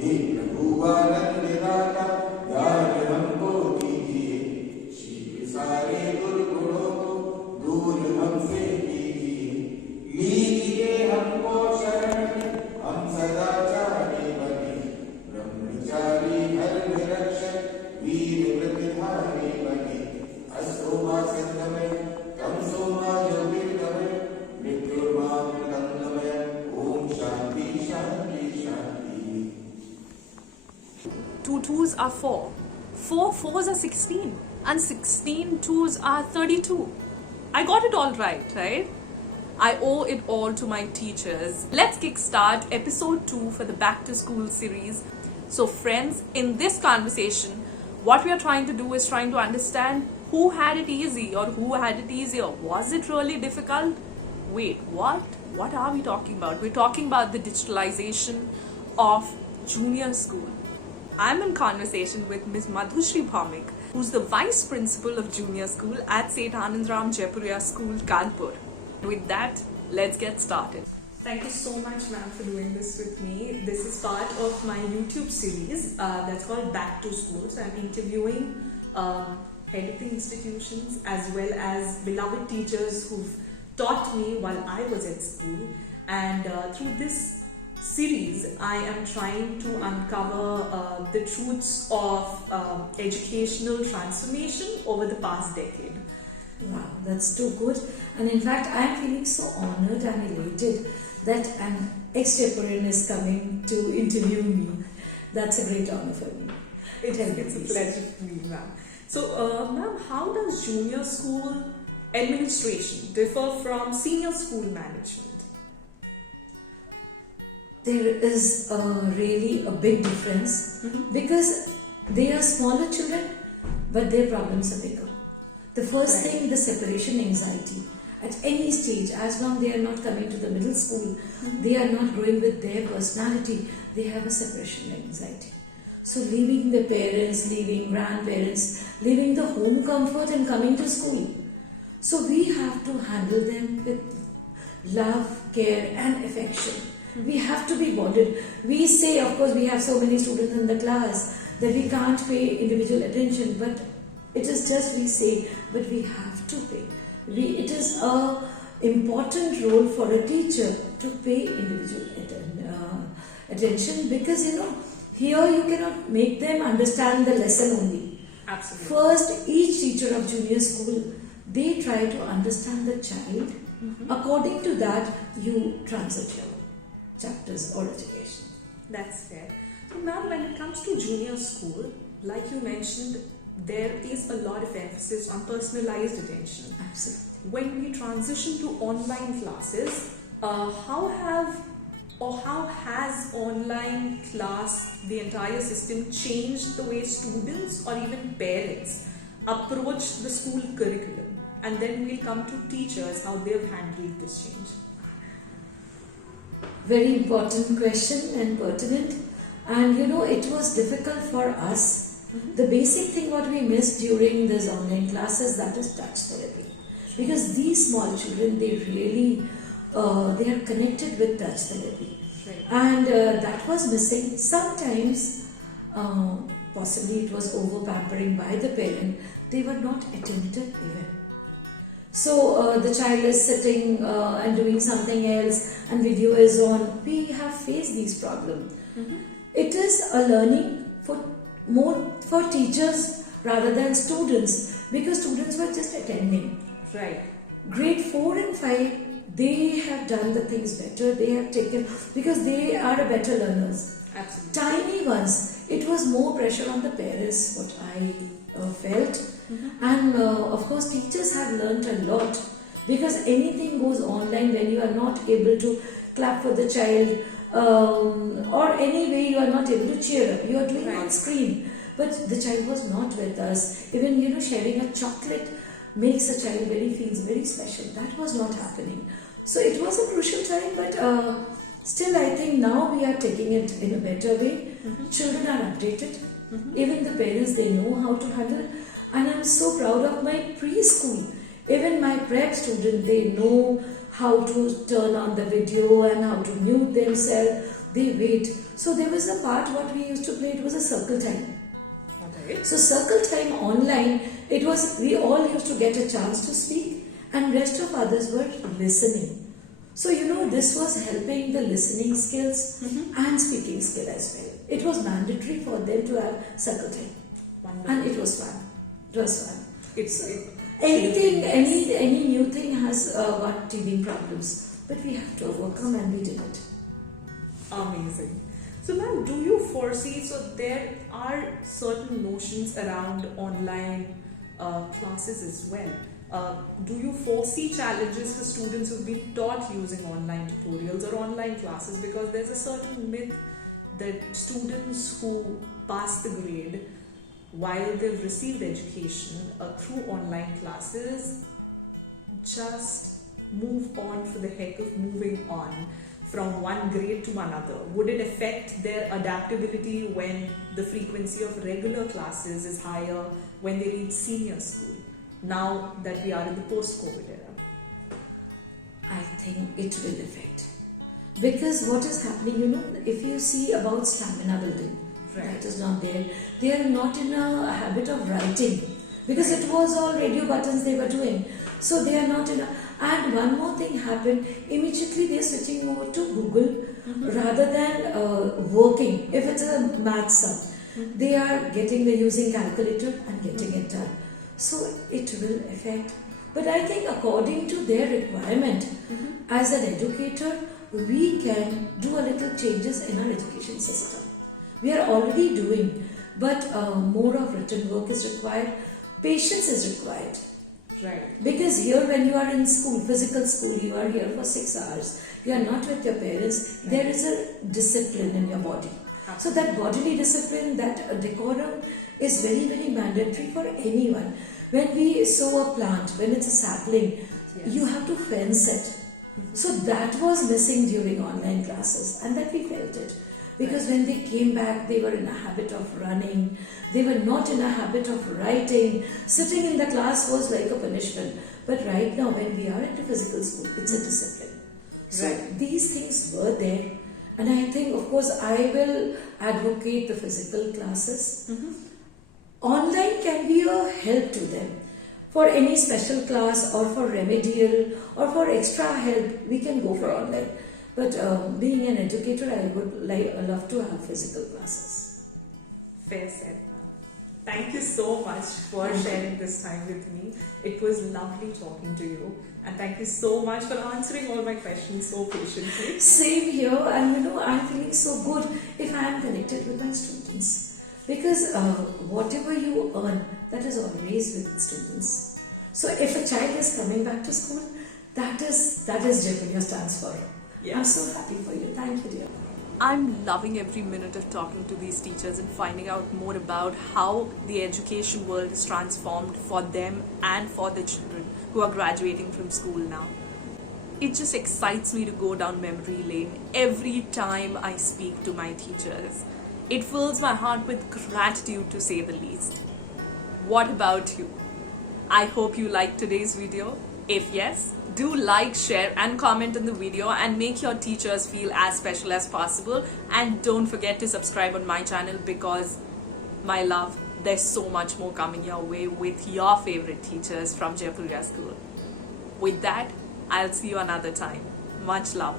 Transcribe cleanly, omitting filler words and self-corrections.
हे प्रभु आनंद दाता याद हमको कीजिए, शीघ्र सारे दुर्गुणों को दूर हमसे कीजिए, लीजिए हमको शरण में, हम सदाचारी बने, ब्रह्मचारी धर्म रक्षक वीर व्रतधारी बने, अस्तोमा संगमय तमसोमा ज्योतिर्गमय मृत्युर्मामृतंगमय, ओम शांति शांति शांति। 2 2s are 4, 4 4s are 16, and 16 2s are 32. I got it all right? I owe it all to my teachers. Let's kickstart episode 2 for the Back to School series. So friends, in this conversation, what we are trying to do is trying to understand who had it easy or who had it easier. Was it really difficult? Wait, what? What are we talking about? We're talking about the digitalization of junior school. I'm in conversation with Ms. Madhushree Bhaumik, who's the Vice Principal of Junior School at Seth Anandram Jaipuria School, Kanpur. With that, let's get started. Thank you so much, ma'am, for doing this with me. This is part of my YouTube series that's called Back to School. So I'm interviewing head of the institutions as well as beloved teachers who've taught me while I was at school. And through this series, I am trying to uncover the truths of educational transformation over the past decade. Wow, that's too good. And in fact, I am feeling so honored and elated that an ex-Jaipurian is coming to interview me. That's a great honor for me. It's a pleasure for me, ma'am. So, ma'am, how does junior school administration differ from senior school management? There is really a big difference because they are smaller children, but their problems are bigger. The first thing, the separation anxiety. At any stage, as long they are not coming to the middle school, they are not growing with their personality, they have a separation anxiety. So leaving the parents, leaving grandparents, leaving the home comfort and coming to school. So we have to handle them with love, care and affection. We have to be bonded. We say, of course, we have so many students in the class that we can't pay individual attention, but it is just we say, but we have to pay. It is a important role for a teacher to pay individual attention because here you cannot make them understand the lesson only. Absolutely. First, each teacher of junior school, they try to understand the child. According to that, you transit your chapters or education. That's fair. So, ma'am, when it comes to junior school, like you mentioned, there is a lot of emphasis on personalized attention. Absolutely. When we transition to online classes, how has online class, the entire system, changed the way students or even parents approach the school curriculum? And then we'll come to teachers, how they've handled this change. Very important question and pertinent. And it was difficult for us. The basic thing what we missed during this online classes, that is touch therapy. Because these small children, they really, they are connected with touch therapy. Right. And that was missing. Sometimes, possibly it was over-pampering by the parent. They were not attentive even. So the child is sitting and doing something else and video is on. We have faced these problems. It is a learning more for teachers rather than students because students were just attending. Right. Grade 4 and 5, they have done the things better. They have taken, because they are better learners. Absolutely. Tiny ones, it was more pressure on the parents, what I felt. And of course, teachers have learnt a lot because anything goes online when you are not able to clap for the child or any way you are not able to cheer up. You are doing on screen. But the child was not with us. Even, sharing a chocolate makes a child feels very special. That was not happening. So it was a crucial time, but still I think now we are taking it in a better way. Children are updated. Even the parents, they know how to handle. And I'm so proud of my preschool. Even my prep student, they know how to turn on the video and how to mute themselves. they wait. So there was a part what we used to play, it was a circle time. Okay. So circle time online, it was, we all used to get a chance to speak and rest of others were listening. So this was helping the listening skills and speaking skill as well. It was mandatory for them to have circle time. Wonderful. And it was fun. It was fun. Any Any new thing has got teething problems, but we have to overcome and we did it. Amazing. So ma'am, do you foresee, so there are certain notions around online classes as well. Do you foresee challenges for students who've been taught using online tutorials or online classes? Because there's a certain myth that students who pass the grade while they've received education through online classes just move on for the heck of moving on from one grade to another. Would it affect their adaptability when the frequency of regular classes is higher when they reach senior school, now that we are in the post-COVID era? I think it will affect. Because what is happening, if you see about stamina building, that is not there. They are not in a habit of writing because it was all radio buttons they were doing. So they are not in a... And one more thing happened, immediately they are switching over to Google rather than working. If it's a math sum, they are using calculator and getting it done. So it will affect. But I think according to their requirement, as an educator, we can do a little changes in our education system. We are already doing, but more of written work is required. Patience is required. Right. Because here when you are in school, physical school, you are here for 6 hours. You are not with your parents. Right. There is a discipline in your body. Absolutely. So that bodily discipline, that decorum is very, very mandatory for anyone. When we sow a plant, when it's a sapling, you have to fence it. So that was missing during online classes and that we felt it. Because when they came back, they were in a habit of running. They were not in a habit of writing. Sitting in the class was like a punishment. But right now, when we are into physical school, it's a discipline. So these things were there. And I think, of course, I will advocate the physical classes. Online can be a help to them. For any special class or for remedial or for extra help, we can go for online. But being an educator, I would love to have physical classes. Fair said. Thank you so much for sharing this time with me. It was lovely talking to you. And thank you so much for answering all my questions so patiently. Same here. And I'm feeling so good if I am connected with my students. Because whatever you earn, that is always with students. So if a child is coming back to school, that is Jaipuria stands for. I'm so happy for you. Thank you, dear. I'm loving every minute of talking to these teachers and finding out more about how the education world is transformed for them and for the children who are graduating from school now. It just excites me to go down memory lane every time I speak to my teachers. It fills my heart with gratitude, to say the least. What about you? I hope you liked today's video. If yes, do like, share and comment on the video and make your teachers feel as special as possible. And don't forget to subscribe on my channel because, my love, there's so much more coming your way with your favorite teachers from Jaipuria School. With that, I'll see you another time. Much love.